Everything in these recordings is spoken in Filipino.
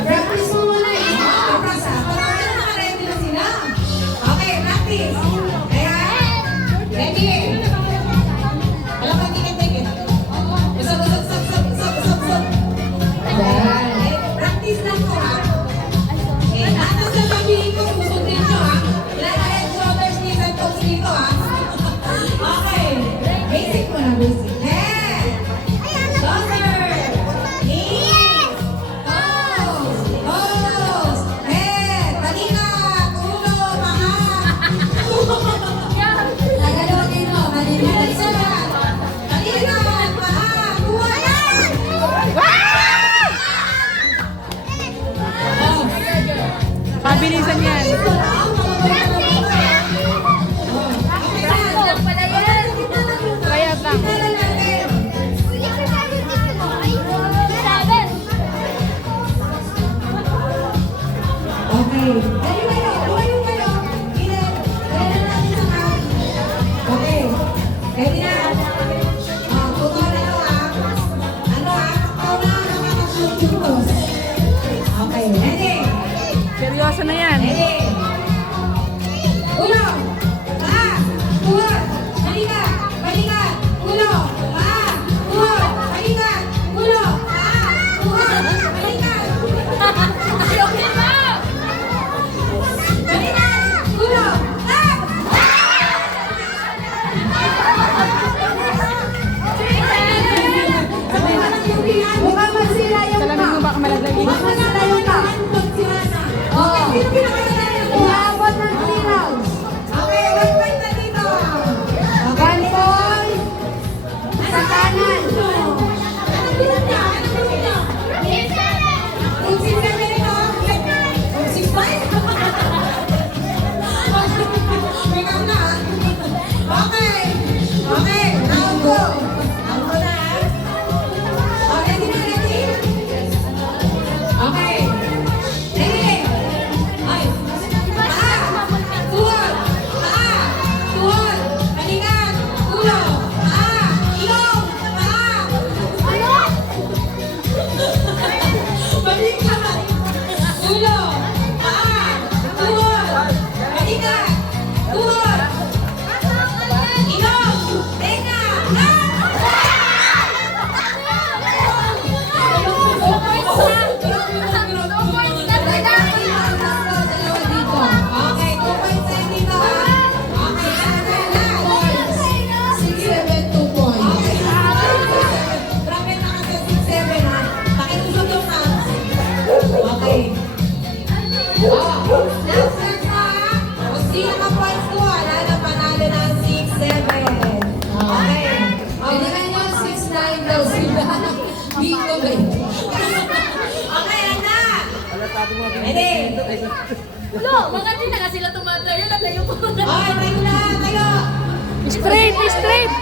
Practice mo muna eh. Practice ha. Para naka-ready na sila. Okay, practice. Ayan. Ready. Alam mo, tingin-tingin. Usap. Ayan. Practice lang ko ha. Okay, natas na sabihin ko, susundin nyo ha. Ilan na head, shoulders, knees, and toes dito ha. Okay. Basic mo na, basic. Head. Shoulders. Knees. Toes. Head. Balikat. Ulo. Paa. Tagalogin mo. Balikat. Balikat. Paa. Buwan. Pabilisan yan. Kaya lang. Okay. Dali kayo. Tumayo kayo. Ilan. Dali na natin sa count. Okay. Ready na? Tuto na lang ha. Ano ha? Tuto na nakakasutos. Okay. Ready? Seryoso na yan. Ready? Ulo. Paa. Tuwad. Balikat. Balikat. Ulo. Paa. Tuwad. Balikat. Ulo. Paa. Tuwad. Balikat. Balikat. Ulo. Paa. Mukhang masira yung Salamin mo baka malaglag. Mukhang masira yung ka. Okay, sino pinakasalayan mo? Umaabot ng 3 rounds. Okay, 1 point na dito. 1 point. Sa kanan. Anong bilang niya? Anong bilang niya? Kung 6 na ito? Kung 6 pa? Ikaw na. Okay. Okay, round 2. Round 2 na. Okay, ready? Okay. Ready? Ay. Paa. Tuwad. Paa. Tuwad. Balikat. Ulo. Paa. Ilong. Paa. Balikat. Ulo. Paa. Tuwad. Balikat. Tuwad. Ilong. Tenga. Okay, 2 points na dito ha. Okay, 6, 7, 2 points. Grabe na kasi 6, 7 ha. Pakiusap yung hands. Okay. Last set ha. Kung sino ka points ko, wala na panalo na 6, 7. Okay. Pwede ka nyo 6, 9 daw sila. Bingo ba yun? Okay, Ana. Ready? Lo, mga din na nga sila tumatayo na tayo po. Okay, tayo na, tayo. Straight, straight.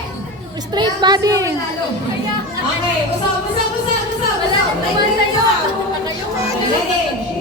Straight body. Okay, usap. Tayo na tayo. Ready?